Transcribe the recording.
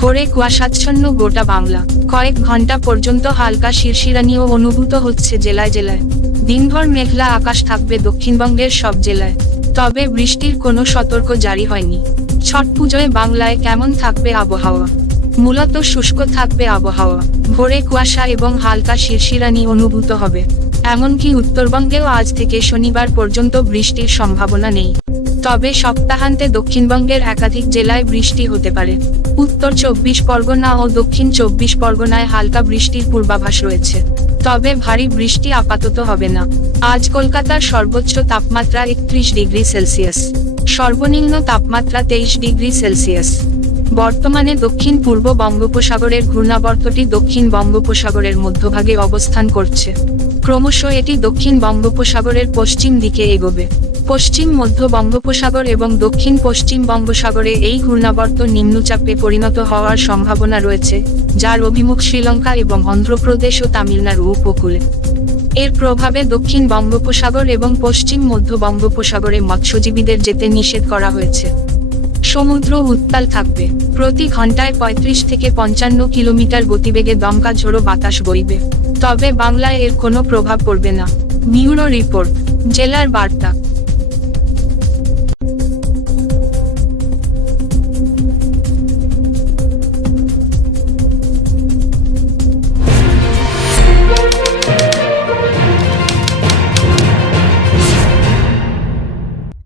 ভোরে কুয়াশাচ্ছন্ন গোটা বাংলা। কয়েক ঘণ্টা পর্যন্ত হালকা শিরশিরানিও অনুভূত হচ্ছে জেলায় জেলায়। দিনভর মেঘলা আকাশ থাকবে দক্ষিণবঙ্গের সব জেলায়। তবে বৃষ্টির কোনো সতর্ক জারি হয়নি। ছট পুজোয় বাংলায় কেমন থাকবে আবহাওয়া? মূলত শুষ্ক থাকবে আবহাওয়া। ভোরে কুয়াশা এবং হালকা শিরশিরানি অনুভূত হবে। এমনকি উত্তরবঙ্গেও আজ থেকে শনিবার পর্যন্ত বৃষ্টির সম্ভাবনা নেই। তবে সপ্তাহান্তে দক্ষিণবঙ্গের একাধিক জেলায় বৃষ্টি হতে পারে। উত্তর চব্বিশ পরগনা ও দক্ষিণ চব্বিশ পরগনায় হালকা বৃষ্টির পূর্বাভাস রয়েছে। তবে ভারী বৃষ্টি আপাতত হবে না। আজ কলকাতার সর্বোচ্চ তাপমাত্রা একত্রিশ ডিগ্রি সেলসিয়াস। সর্বনিম্ন তাপমাত্রা তেইশ ডিগ্রি সেলসিয়াস। বর্তমানে দক্ষিণ পূর্ব বঙ্গোপসাগরের ঘূর্ণাবর্তটি দক্ষিণ বঙ্গোপসাগরের মধ্যভাগে অবস্থান করছে। ক্রমশ এটি দক্ষিণ বঙ্গোপসাগরের পশ্চিম দিকে এগোবে। পশ্চিম, মধ্য বঙ্গোপসাগর এবং দক্ষিণ পশ্চিম বঙ্গোসাগরে এই ঘূর্ণাবর্ত নিম্নচাপে পরিণত হওয়ার সম্ভাবনা রয়েছে, যার অভিমুখ শ্রীলঙ্কা এবং অন্ধ্রপ্রদেশ ও তামিলনাড়ু উপকূলে। এর প্রভাবে দক্ষিণ বঙ্গোপসাগর এবং পশ্চিম, মধ্য বঙ্গোপসাগরে মৎস্যজীবীদের যেতে নিষেধ করা হয়েছে। সমুদ্র উত্তাল থাকবে। প্রতি ঘন্টায় ৩৫ থেকে পঞ্চান্ন কিলোমিটার গতিবেগে দমকা ঝোড়ো বাতাস বইবে। তবে বাংলায় এর কোনো প্রভাব পড়বে না। নিউরো রিপোর্ট, জেলার বার্তা।